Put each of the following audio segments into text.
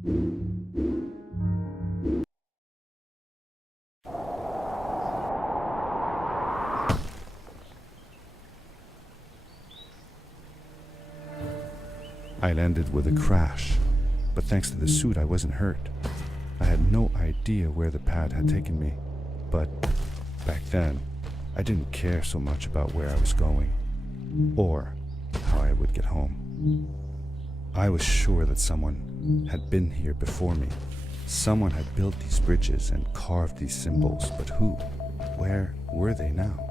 I landed with a crash, but thanks to the suit I wasn't hurt. I had no idea where the pad had taken me, but back then I didn't care so much about where I was going or how I would get home. I was sure that someone had been here before me. Someone had built these bridges and carved these symbols, but who? Where were they now?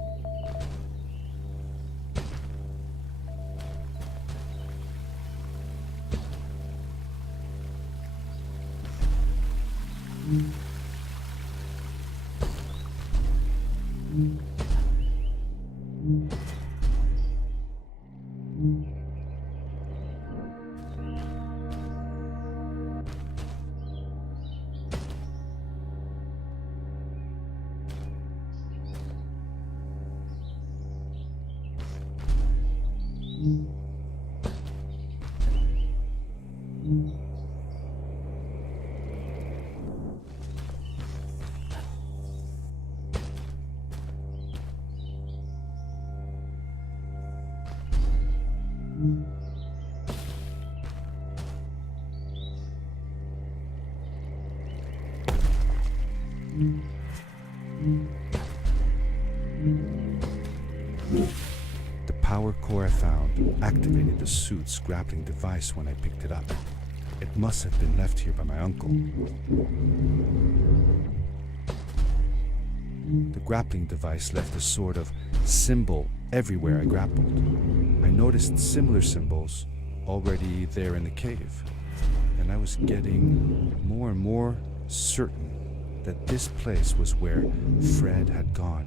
The power core I found activated the suit's grappling device when I picked it up. It must have been left here by my uncle. The grappling device left a sort of symbol everywhere I grappled. I noticed similar symbols already there in the cave, and I was getting more and more certain that this place was where Fred had gone.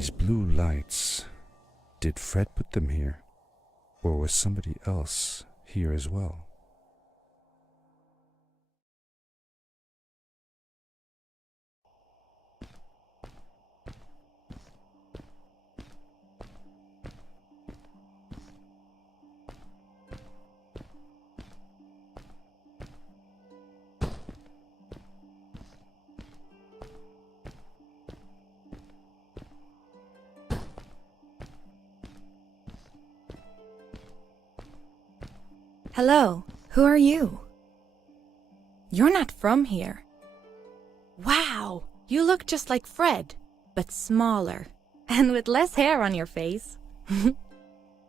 These blue lights. Did Fred put them here? Or was somebody else here as well? Hello, who are you? You're not from here. Wow, you look just like Fred, but smaller, and with less hair on your face.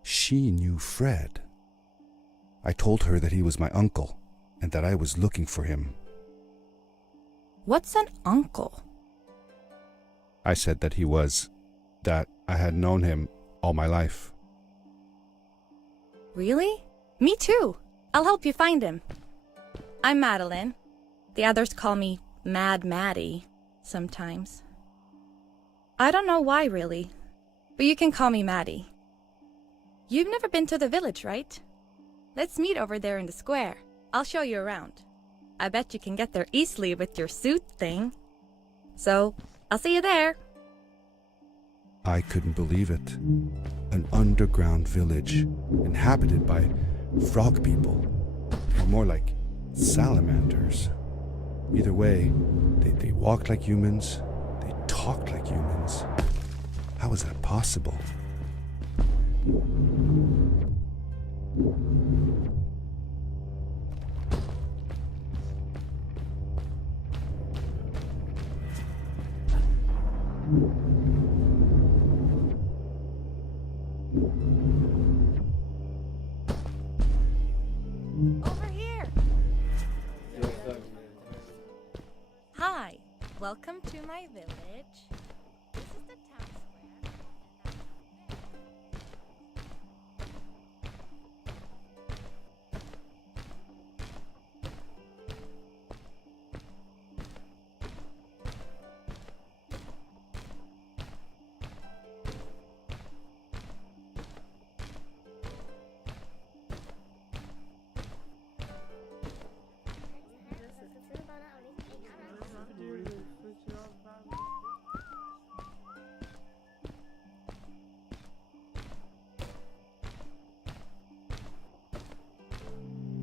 She knew Fred. I told her that he was my uncle, and that I was looking for him. What's an uncle? I said that I had known him all my life. Really? Me too. I'll help you find him. I'm Madeline. The others call me Mad Maddie sometimes. I don't know why, really, but you can call me Maddie. You've never been to the village, right? Let's meet over there in the square. I'll show you around. I bet you can get there easily with your suit thing. So, I'll see you there. I couldn't believe it. An underground village inhabited by frog people, or more like salamanders. Either way, they walked like humans, they talked like humans. How was that possible? Over here! Hi, welcome to my village. This is the town square.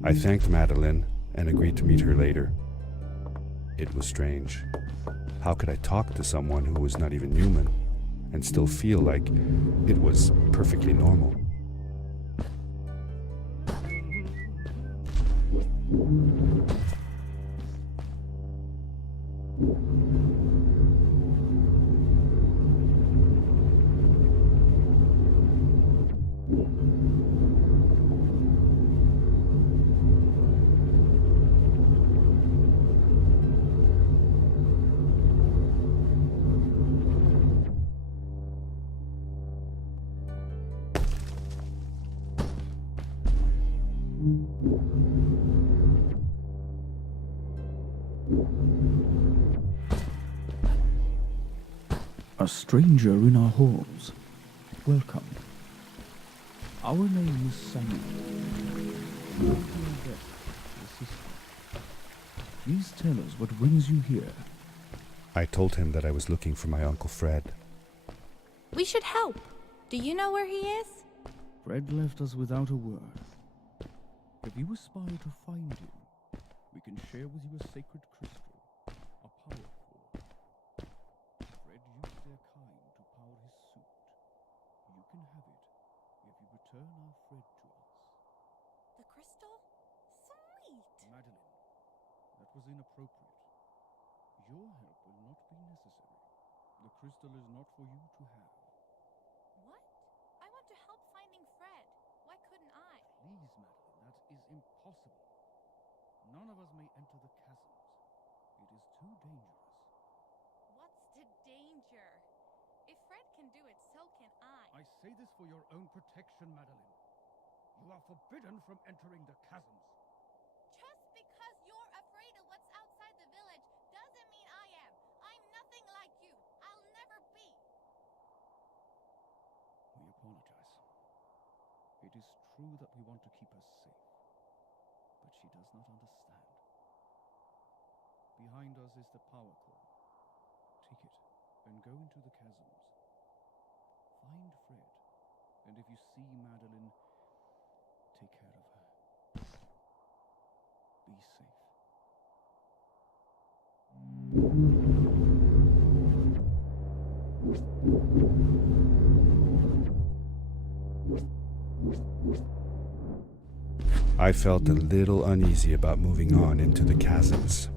I thanked Madeline and agreed to meet her later. It was strange. How could I talk to someone who was not even human and still feel like it was perfectly normal? A stranger in our halls. Welcome. Our name is Samuel. We will do our best to assist you. Please tell us what brings you here. I told him that I was looking for my Uncle Fred. We should help. Do you know where he is? Fred left us without a word. If you aspire to find him, we can share with you a sacred crystal, a powerful. Fred used their kind to power his suit. You can have it if you return our Fred to us. The crystal? Sweet! Madeline, that was inappropriate. Your help will not be necessary. The crystal is not for you to have. What? I want to help finding Fred. Why couldn't I? Please, Madeline, that is impossible. None of us may enter the chasms. It is too dangerous. What's the danger? If Fred can do it, so can I. I say this for your own protection, Madeline. You are forbidden from entering the chasms. Just because you're afraid of what's outside the village doesn't mean I am. I'm nothing like you. I'll never be. true that we want to keep her safe, but she does not understand. Behind us is the power core. Take it and go into the chasms. Find Fred, and if you see Madeline, take care of her. Be safe. I felt a little uneasy about moving on into the chasms.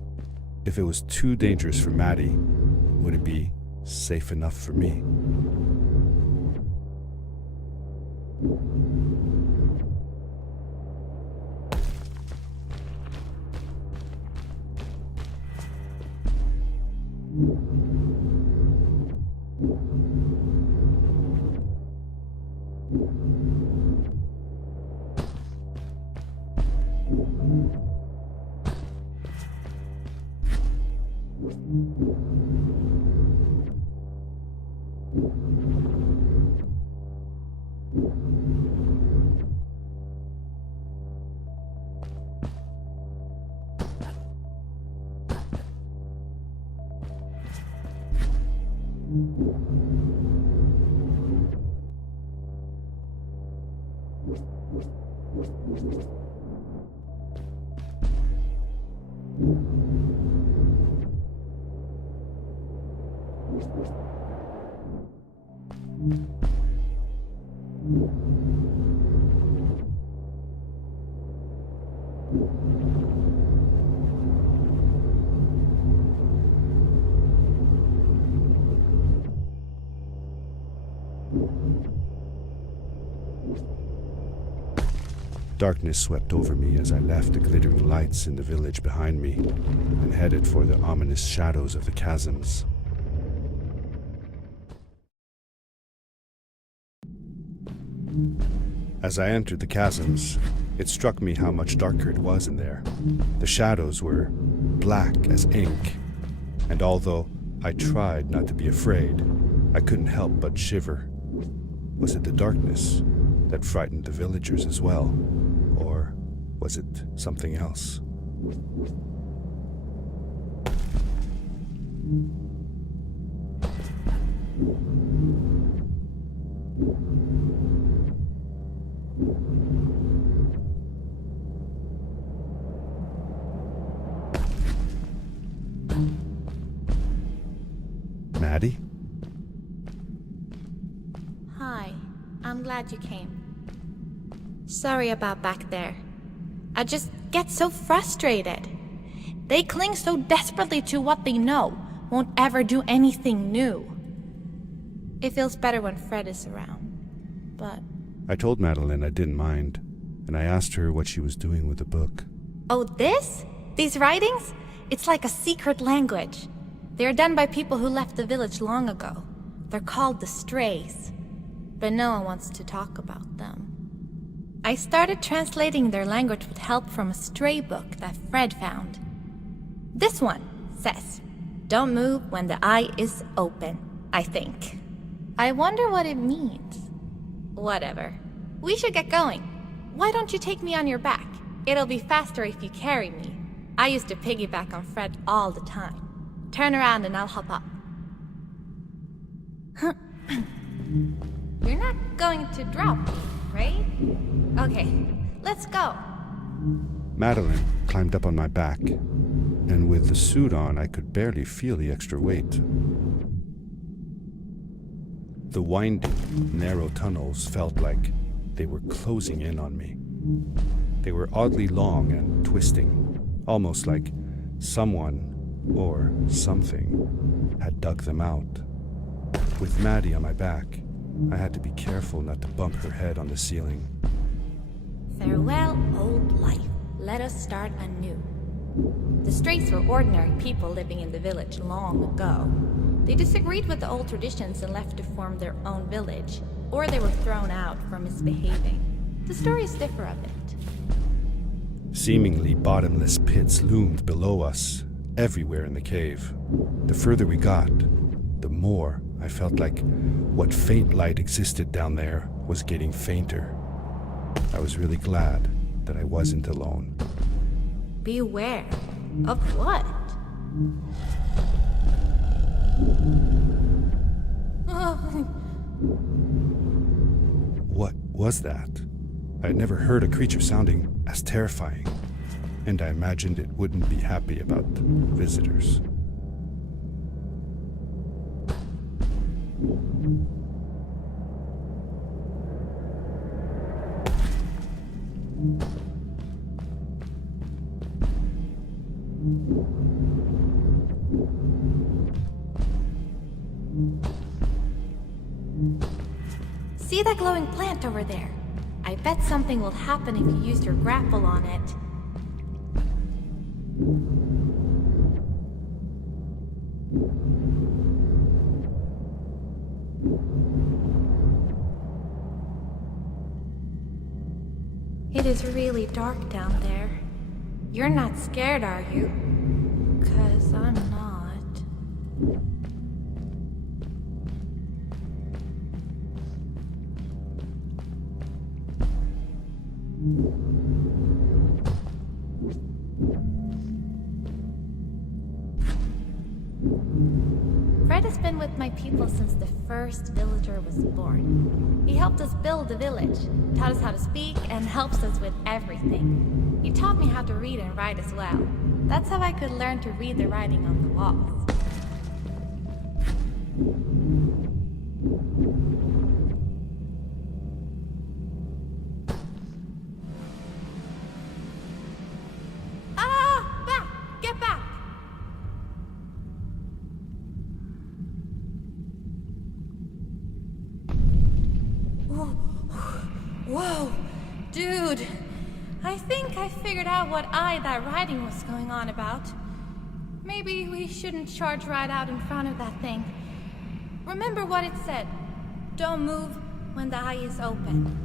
If it was too dangerous for Maddie, would it be safe enough for me? Darkness swept over me as I left the glittering lights in the village behind me and headed for the ominous shadows of the chasms. As I entered the chasms, it struck me how much darker it was in there. The shadows were black as ink, and although I tried not to be afraid, I couldn't help but shiver. Was it the darkness that frightened the villagers as well? Or was it something else? Maddie? Hi, I'm glad you came. Sorry about back there. I just get so frustrated. They cling so desperately to what they know, won't ever do anything new. It feels better when Fred is around, but... I told Madeline I didn't mind, and I asked her what she was doing with the book. Oh, this? These writings? It's like a secret language. They are done by people who left the village long ago. They're called the Strays, but no one wants to talk about them. I started translating their language with help from a stray book that Fred found. This one says, "Don't move when the eye is open," I think. I wonder what it means. Whatever. We should get going. Why don't you take me on your back? It'll be faster if you carry me. I used to piggyback on Fred all the time. Turn around and I'll hop up. You're not going to drop me, right? Okay, let's go. Madeline climbed up on my back, and with the suit on, I could barely feel the extra weight. The winding, narrow tunnels felt like they were closing in on me. They were oddly long and twisting, almost like someone or something had dug them out. With Maddie on my back, I had to be careful not to bump her head on the ceiling. Farewell, old life. Let us start anew. The Strays were ordinary people living in the village long ago. They disagreed with the old traditions and left to form their own village, or they were thrown out for misbehaving. The stories differ a bit. Seemingly bottomless pits loomed below us, everywhere in the cave. The further we got, the more I felt like what faint light existed down there was getting fainter. I was really glad that I wasn't alone. Beware of what? What was that? I had never heard a creature sounding as terrifying, and I imagined it wouldn't be happy about visitors. See that glowing plant over there? I bet something will happen if you use your grapple on it. It is really dark down there. You're not scared, are you? 'Cause I'm not. Fred has been with my people since the first villager was born. He helped us build the village, taught us how to speak, and helps us with everything. He taught me how to read and write as well. That's how I could learn to read the writing on the walls. Ah! Back! Get back! Whoa! Dude! I think I figured out what that writing was going on about. Maybe we shouldn't charge right out in front of that thing. Remember what it said. Don't move when the eye is open.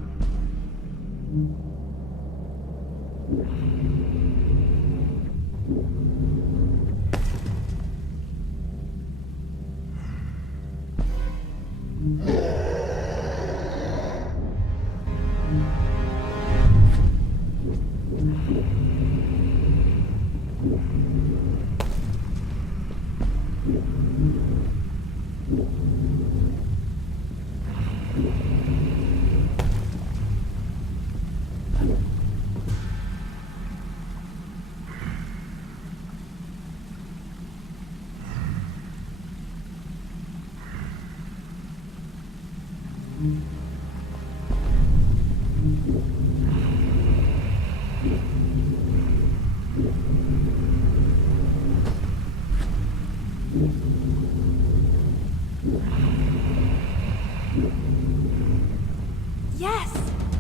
Yes!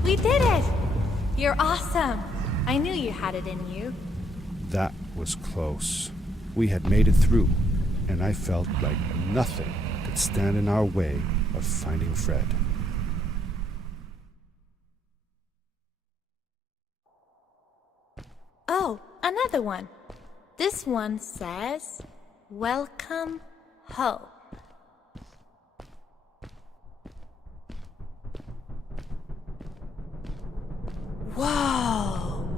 We did it! You're awesome! I knew you had it in you. That was close. We had made it through, and I felt like nothing could stand in our way of finding Fred. Oh, another one. This one says, "Welcome Hope." Whoa!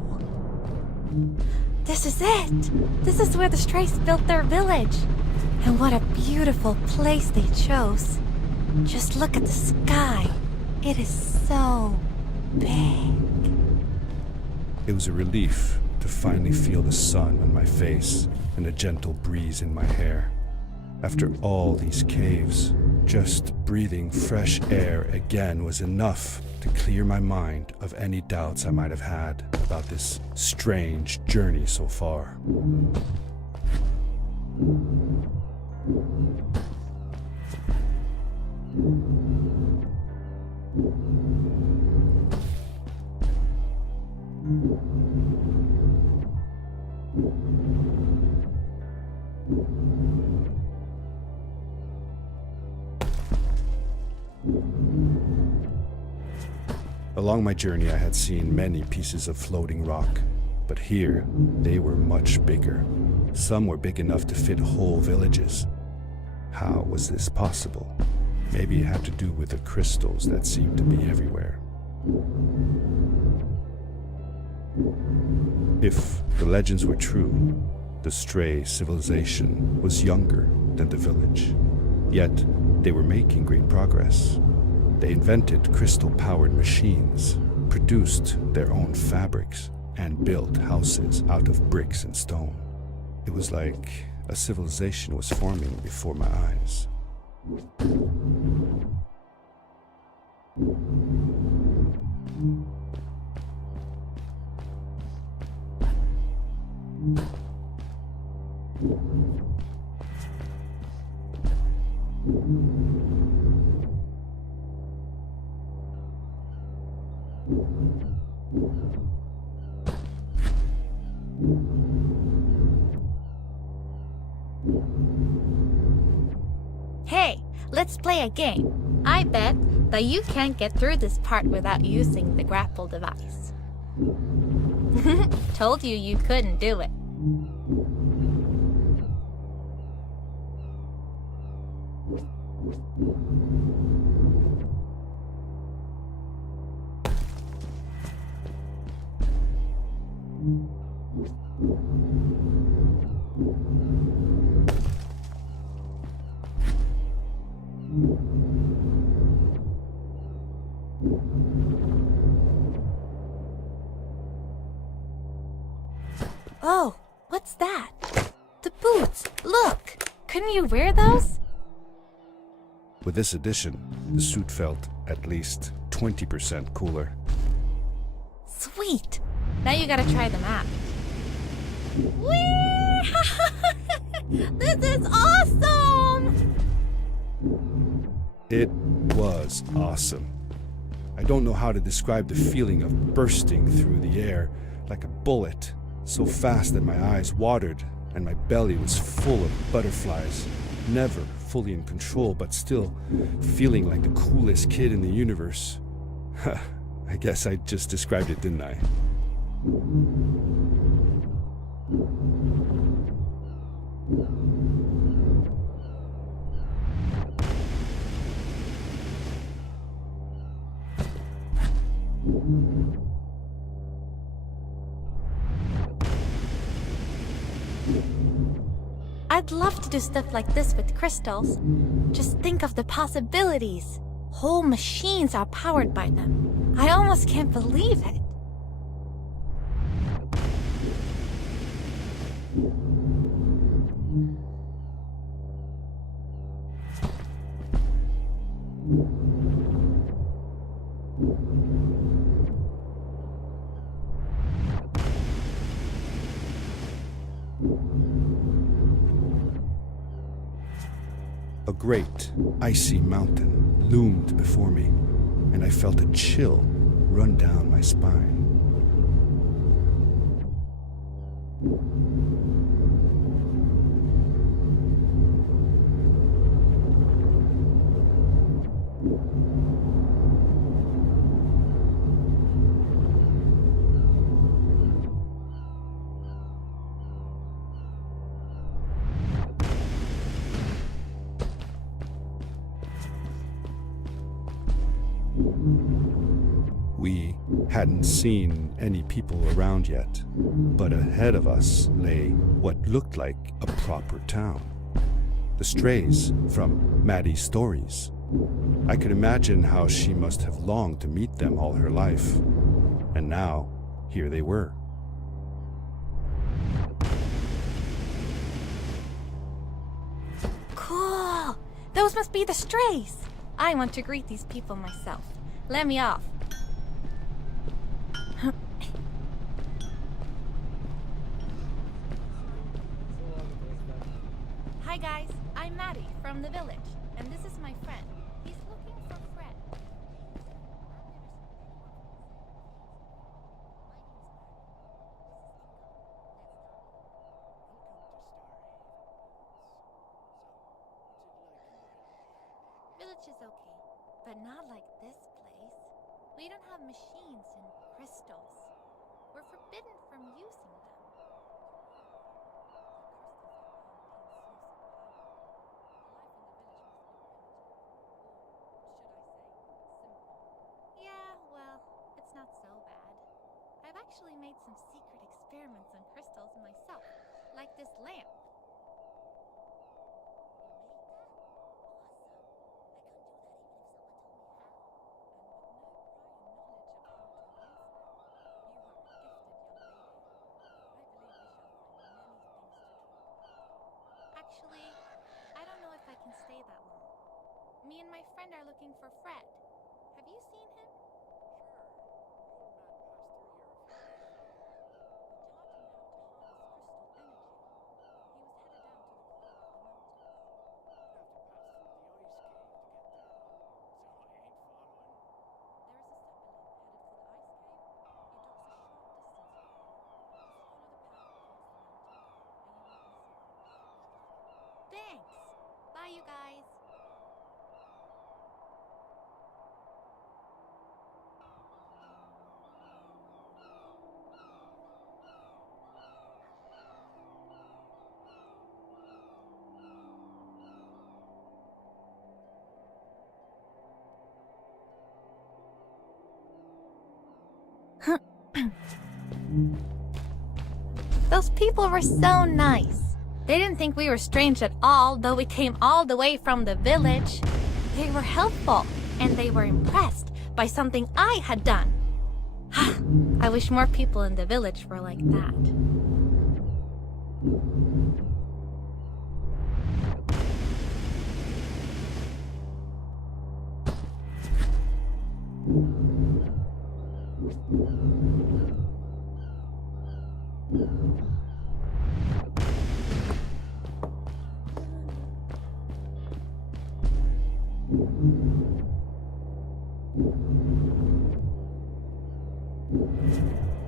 This is it! This is where the Strays built their village. And what a beautiful place they chose. Just look at the sky. It is so big. It was a relief to finally feel the sun on my face and a gentle breeze in my hair. After all these caves, just breathing fresh air again was enough to clear my mind of any doubts I might have had about this strange journey so far. Along my journey, I had seen many pieces of floating rock, but here they were much bigger. Some were big enough to fit whole villages. How was this possible? Maybe it had to do with the crystals that seemed to be everywhere. If the legends were true, the stray civilization was younger than the village. Yet, they were making great progress. They invented crystal-powered machines, produced their own fabrics, and built houses out of bricks and stone. It was like a civilization was forming before my eyes. Hey, let's play a game. I bet that you can't get through this part without using the grapple device. Told you you couldn't do it. Oh, what's that? The boots! Look! Couldn't you wear those? With this addition, the suit felt at least 20% cooler. Sweet! Now you gotta try them out. Whee! This is awesome! It was awesome. I don't know how to describe the feeling of bursting through the air like a bullet, so fast that my eyes watered and my belly was full of butterflies, never fully in control, but still feeling like the coolest kid in the universe. I guess I just described it, didn't I? I'd love to do stuff like this with crystals. Just think of the possibilities. Whole machines are powered by them. I almost can't believe it. A great, icy mountain loomed before me, and I felt a chill run down my spine. We hadn't seen any people around yet, but ahead of us lay what looked like a proper town. The strays from Maddie's stories. I could imagine how she must have longed to meet them all her life. And now, here they were. Cool! Those must be the strays. I want to greet these people myself. Let me off. Hi guys, I'm Maddie from the village, and this is my friend. He's looking for Fred. Village is okay, but not like this place. We don't have machines and crystals. We're forbidden from using them. Yeah, well, it's not so bad. I've actually made some secret experiments on crystals myself, like this lamp. Actually, I don't know if I can stay that long. Me and my friend are looking for Fred. Have you seen him? Thanks. Bye, you guys. Those people were so nice. They didn't think we were strange at all, though we came all the way from the village. They were helpful, and they were impressed by something I had done. I wish more people in the village were like that.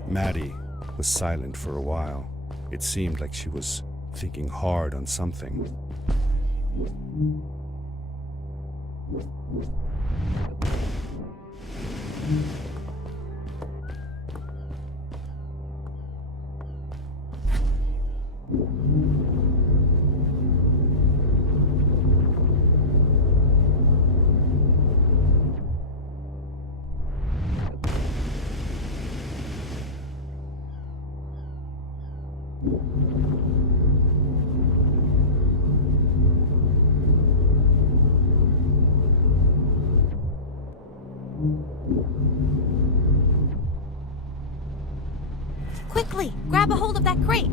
Maddie was silent for a while. It seemed like she was thinking hard on something. Quickly, grab a hold of that crate.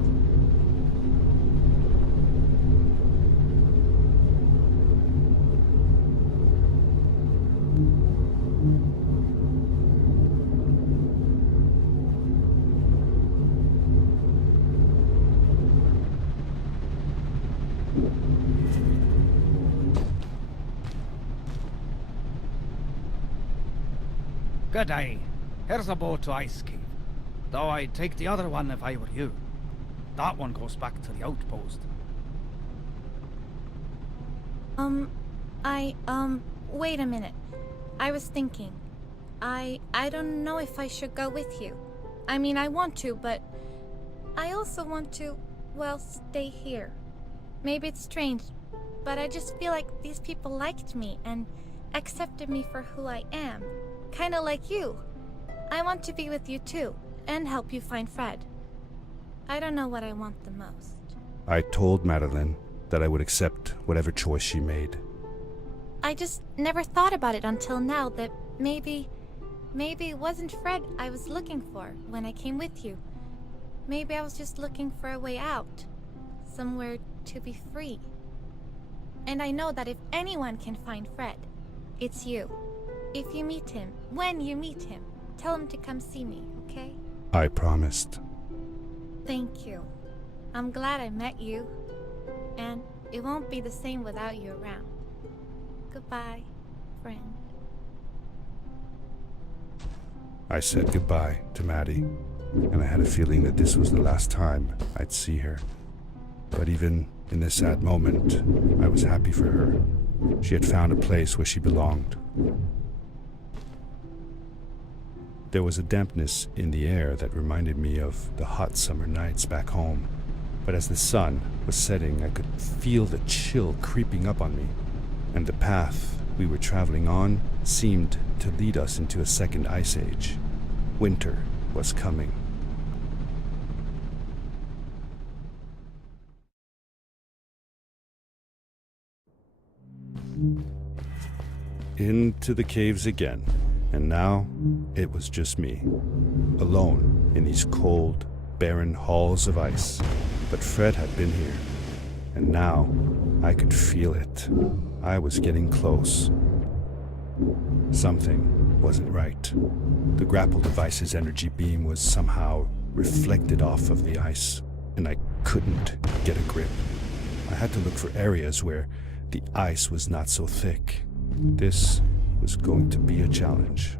Good day. Here's a boat to Ice Cave. Though I'd take the other one if I were you. That one goes back to the outpost. Wait a minute. I was thinking. I don't know if I should go with you. I mean, I want to, but I also want to, well, stay here. Maybe it's strange, but I just feel like these people liked me and accepted me for who I am. Kinda like you. I want to be with you too, and help you find Fred. I don't know what I want the most. I told Madeline that I would accept whatever choice she made. I just never thought about it until now that maybe it wasn't Fred I was looking for when I came with you. Maybe I was just looking for a way out. Somewhere to be free. And I know that if anyone can find Fred, it's you. If you meet him, when you meet him, tell him to come see me, okay? I promised. Thank you. I'm glad I met you. And it won't be the same without you around. Goodbye, friend. I said goodbye to Maddie, and I had a feeling that this was the last time I'd see her. But even in this sad moment, I was happy for her. She had found a place where she belonged. There was a dampness in the air that reminded me of the hot summer nights back home. But as the sun was setting, I could feel the chill creeping up on me, and the path we were traveling on seemed to lead us into a second ice age. Winter was coming. Into the caves again, and now it was just me, alone in these cold, barren halls of ice. But Fred had been here, and now I could feel it. I was getting close. Something wasn't right. The grapple device's energy beam was somehow reflected off of the ice, and I couldn't get a grip. I had to look for areas where the ice was not so thick. This was going to be a challenge.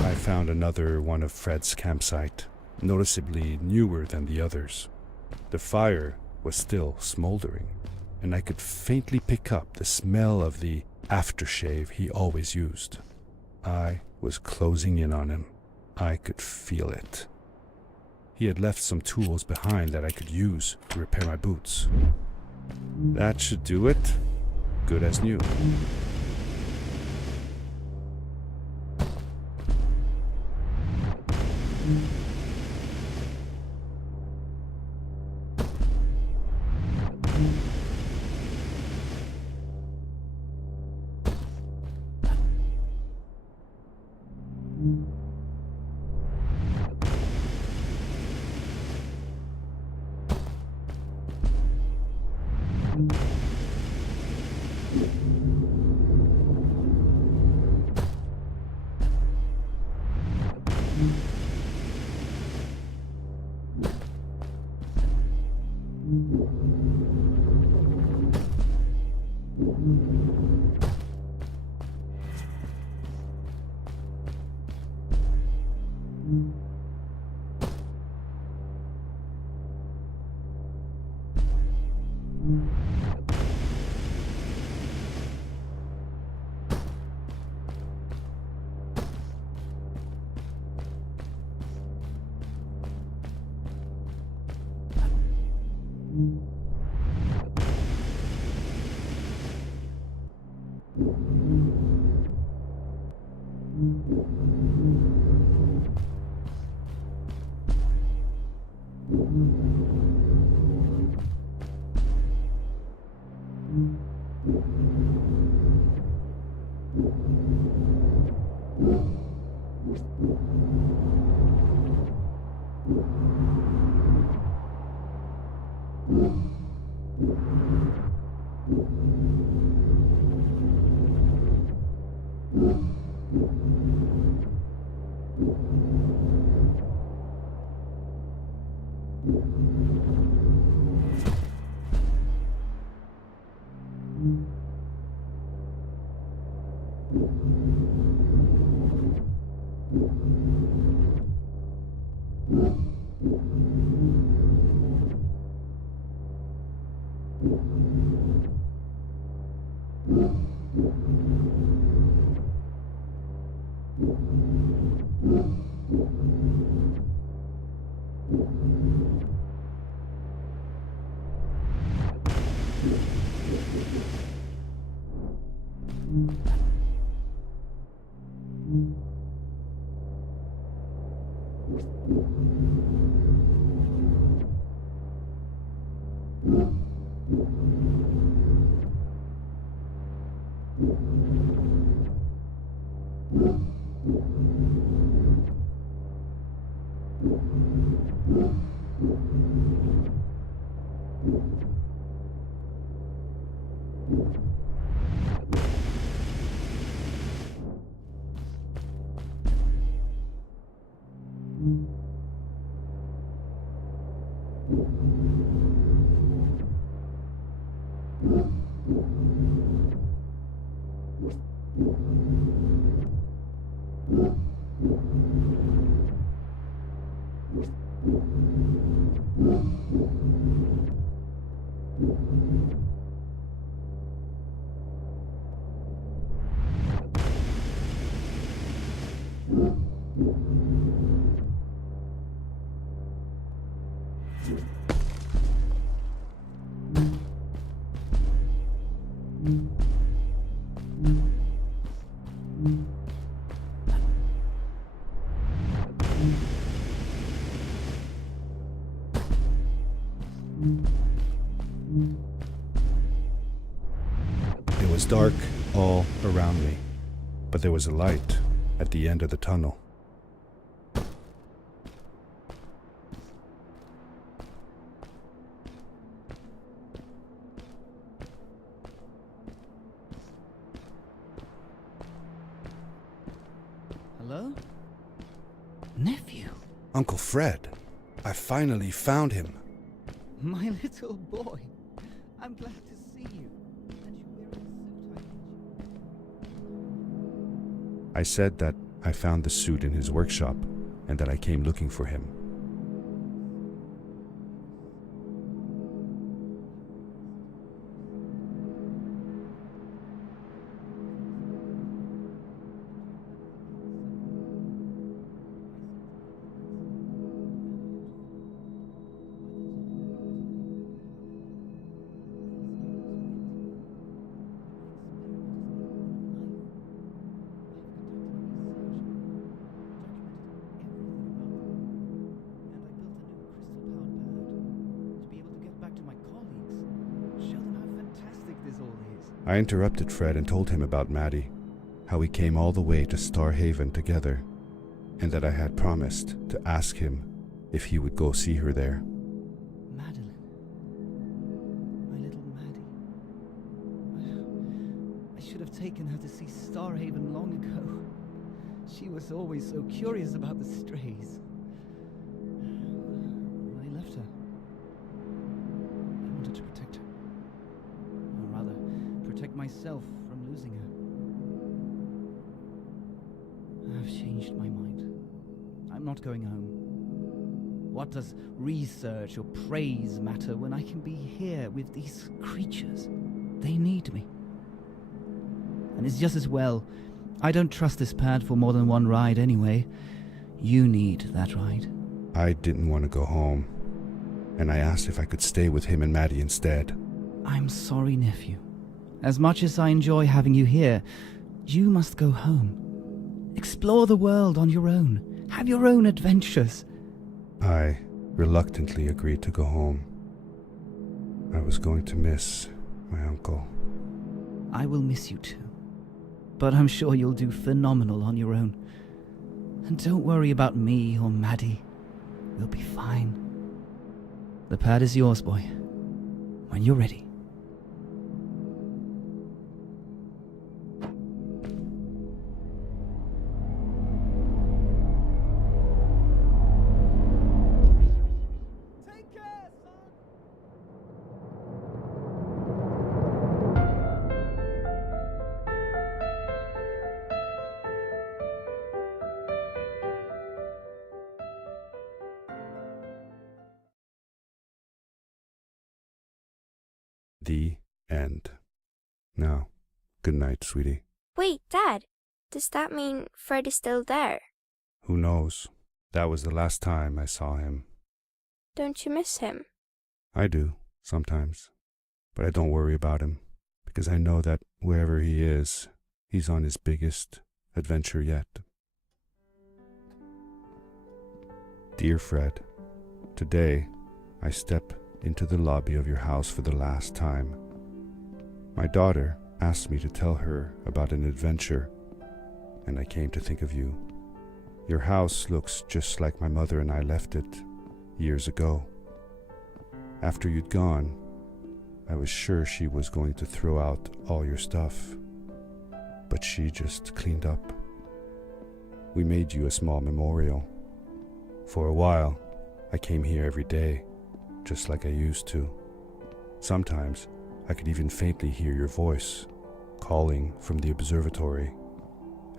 I found another one of Fred's campsite, noticeably newer than the others. The fire was still smoldering, and I could faintly pick up the smell of the aftershave he always used. I was closing in on him. I could feel it. He had left some tools behind that I could use to repair my boots. That should do it. good as new. It was dark all around me, but there was a light at the end of the tunnel. Hello? Nephew? Uncle Fred, I finally found him. My little boy. I'm glad to see you. And you're wearing a suit, I said that I found the suit in his workshop and that I came looking for him. I interrupted Fred and told him about Maddie, how we came all the way to Starhaven together, and that I had promised to ask him if he would go see her there. Madeline. My little Maddie. I should have taken her to see Starhaven long ago. She was always so curious about the strays. I left her. I wanted to protect her. Or rather, protect myself from losing her. I've changed my mind. I'm not going home. What does research or praise matter when I can be here with these creatures? They need me. And it's just as well. I don't trust this pad for more than one ride anyway. You need that ride. I didn't want to go home, and I asked if I could stay with him and Maddie instead. I'm sorry, nephew. As much as I enjoy having you here, you must go home. Explore the world on your own. Have your own adventures. I reluctantly agreed to go home. I was going to miss my uncle. I will miss you too. But I'm sure you'll do phenomenal on your own. And don't worry about me or Maddie. We'll be fine. The pad is yours, boy. When you're ready. Take care, son! The end. Now, good night, sweetie. Wait, Dad. Does that mean Fred is still there? Who knows? That was the last time I saw him. Don't you miss him? I do, sometimes. But I don't worry about him, because I know that wherever he is, he's on his biggest adventure yet. Dear Fred, today I step into the lobby of your house for the last time. My daughter asked me to tell her about an adventure, and I came to think of you. Your house looks just like my mother and I left it years ago. After you'd gone, I was sure she was going to throw out all your stuff, but she just cleaned up. We made you a small memorial. For a while, I came here every day, just like I used to. Sometimes I could even faintly hear your voice calling from the observatory,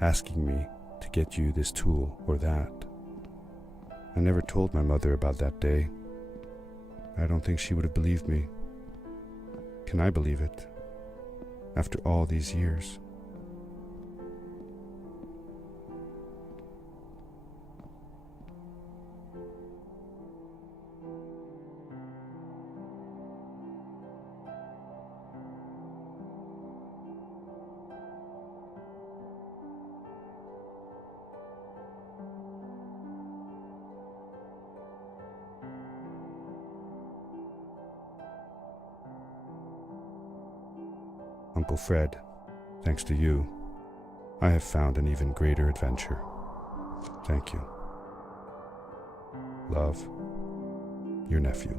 asking me to get you this tool or that. I never told my mother about that day. I don't think she would have believed me. Can I believe it? After all these years? Uncle Fred, thanks to you, I have found an even greater adventure. Thank you. Love, your nephew.